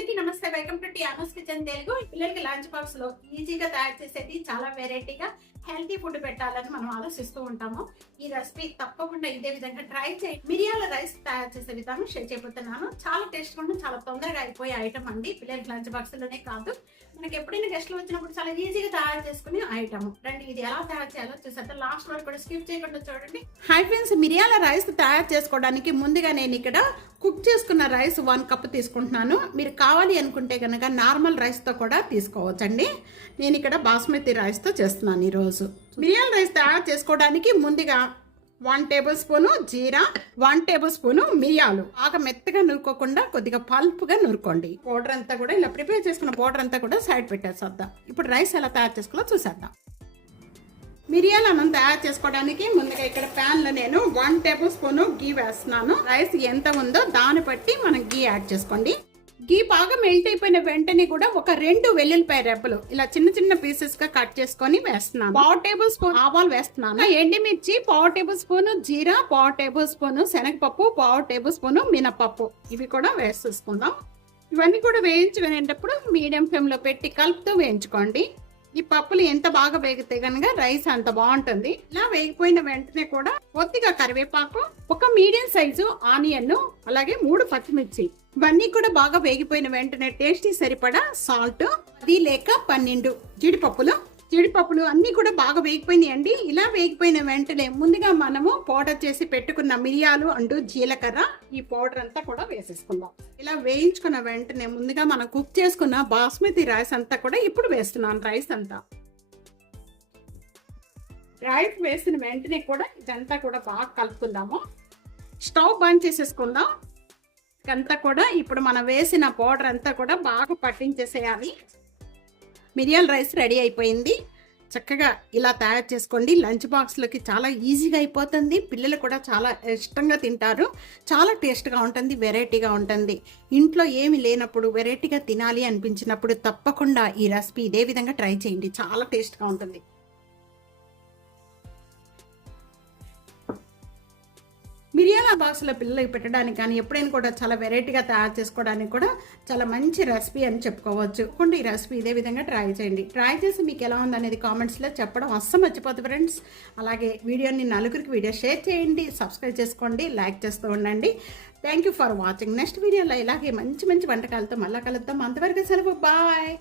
Welcome to టియానోస్ kitchen Telugu. పిల్లలకి lunch బాక్స్లో ఈజీగా తయారు చేసేది చాలా వెరైటీగా హెల్తీ ఫుడ్ పెట్టాలని మనం ఆలోచిస్తూ ఉంటాము. ఈ రెసిపీ తప్పకుండా ఇదే విధంగా ట్రై చేయి. మిరియాల రైస్ తయారు చేసే విధానం షేర్ చేయబోతున్నాను. చాలా టేస్ట్ కూడా చాలా తొందరగా అయిపోయే ఐటమ్ అండి. పిల్లలకి లంచ్ బాక్స్లోనే కాదు. మనకి ఎప్పుడైనా గెస్ట్లు వచ్చినప్పుడు చాలా ఈజీగా తయారు చేసుకునే ఐటమ్ రండి ఇది ఎలా తయారు చేయాలో చూసారు లాస్ట్ వరకు కూడా స్కిప్ చేయకుండా చూడండి. హై ఫ్రెండ్స్ మిరియాల రైస్ తయారు చేసుకోవడానికి ముందుగా నేను ఇక్కడ కుక్ చేసుకున్న రైస్ వన్ కప్ తీసుకుంటున్నాను. మీరు కావాలి అనుకుంటే కనుక నార్మల్ రైస్తో కూడా తీసుకోవచ్చండి. నేను ఇక్కడ బాస్మతి రైస్తో చేస్తున్నాను ఈరోజు. బిర్యానీ రైస్ తయారు చేసుకోవడానికి ముందుగా వన్ టేబుల్ స్పూను జీరా వన్ టేబుల్ స్పూను మిరియాలు. బాగా మెత్తగా నూరుకోకుండా కొద్దిగా పల్ప్గా నూరుకోండి. పౌడర్ అంతా కూడా ఇలా ప్రిపేర్ చేసుకున్న పౌడర్ అంతా కూడా సైడ్ పెట్టేసేద్దాం. ఇప్పుడు రైస్ ఎలా తయారు చేసుకోవాలో చూసేద్దాం. మిరియాల అన్నం తయారు చేసుకోవడానికి ముందుగా ఇక్కడ ప్యాన్లో నేను వన్ టేబుల్ స్పూన్ గీ వేస్తున్నాను. రైస్ ఎంత ఉందో దాన్ని బట్టి మనం గీ యాడ్ చేసుకోండి. గీ బాగా మెల్ట్ అయిపోయిన వెంటనే కూడా ఒక రెండు వెల్లుల్లిపాయ రెబ్బలు ఇలా చిన్న చిన్న పీసెస్గా కట్ చేసుకొని వేస్తున్నాను. పావు టేబుల్ స్పూన్ ఆవాలు వేస్తున్నాను. ఎండిమిర్చి పావు టేబుల్ స్పూన్ జీరా పావు టేబుల్ స్పూన్ శనగపప్పు పావు టేబుల్ స్పూన్ మినపప్పు. ఇవి కూడా వేసేసుకుందాం. ఇవన్నీ కూడా వేయించి మీడియం ఫ్లేమ్లో పెట్టి కలుపుతూ వేయించుకోండి. ఈ పప్పులు ఎంత బాగా వేగితే కనుక రైస్ అంత బాగుంటుంది. ఇలా వేగిపోయిన వెంటనే కూడా కొద్దిగా కరివేపాకు ఒక మీడియం సైజు ఆనియన్ అలాగే మూడు పచ్చిమిర్చి. ఇవన్నీ కూడా బాగా వేగిపోయిన వెంటనే టేస్టీ సరిపడా సాల్ట్ అది లేక పన్నెండు జీడిపప్పులు జీడిపప్పులు అన్నీ కూడా బాగా వేగిపోయినాయి అండి ఇలా వేగిపోయిన వెంటనే ముందుగా మనము పౌడర్ చేసి పెట్టుకున్న మిరియాలు అంటూ జీలకర్ర ఈ పౌడర్ అంతా కూడా వేసేసుకుందాం. ఇలా వేయించుకున్న వెంటనే ముందుగా మనం కుక్ చేసుకున్న బాస్మతి రైస్ అంతా కూడా ఇప్పుడు వేస్తున్నాను రైస్ అంతా. రైస్ వేసిన వెంటనే కూడా ఇదంతా కూడా బాగా కలుపుకుందాము. స్టవ్ బంద్ చేసేసుకుందాం. ఇదంతా కూడా ఇప్పుడు మనం వేసిన పౌడర్ అంతా కూడా బాగా పట్టించేసేయాలి. మిరియాల రైస్ రెడీ అయిపోయింది. చక్కగా ఇలా తయారు చేసుకోండి. లంచ్ బాక్స్లోకి చాలా ఈజీగా అయిపోతుంది. పిల్లలు కూడా చాలా ఇష్టంగా తింటారు. చాలా టేస్ట్గా ఉంటుంది వెరైటీగా ఉంటుంది. ఇంట్లో ఏమి లేనప్పుడు వెరైటీగా తినాలి అనిపించినప్పుడు తప్పకుండా ఈ రెసిపీ ఇదే విధంగా ట్రై చేయండి. చాలా టేస్ట్గా ఉంటుంది. మిరియాల బాక్స్లో పిల్లలకి పెట్టడానికి కానీ ఎప్పుడైనా కూడా చాలా వెరైటీగా తయారు చేసుకోవడానికి కూడా చాలా మంచి రెసిపీ అని చెప్పుకోవచ్చు. కొండ ఈ రెసిపీ ఇదే విధంగా ట్రై చేయండి. ట్రై చేసి మీకు ఎలా ఉందనేది కామెంట్స్లో చెప్పడం అస్సలు మర్చిపోతుంది ఫ్రెండ్స్. అలాగే వీడియోని నలుగురికి వీడియో షేర్ చేయండి సబ్స్క్రైబ్ చేసుకోండి లైక్ చేస్తూ ఉండండి. Thank you for watching. Next వీడియోలో ఇలాగే మంచి మంచి వంటకాలతో మళ్ళీ కలుద్దాం. అంతవరకు సెలవు. బాయ్.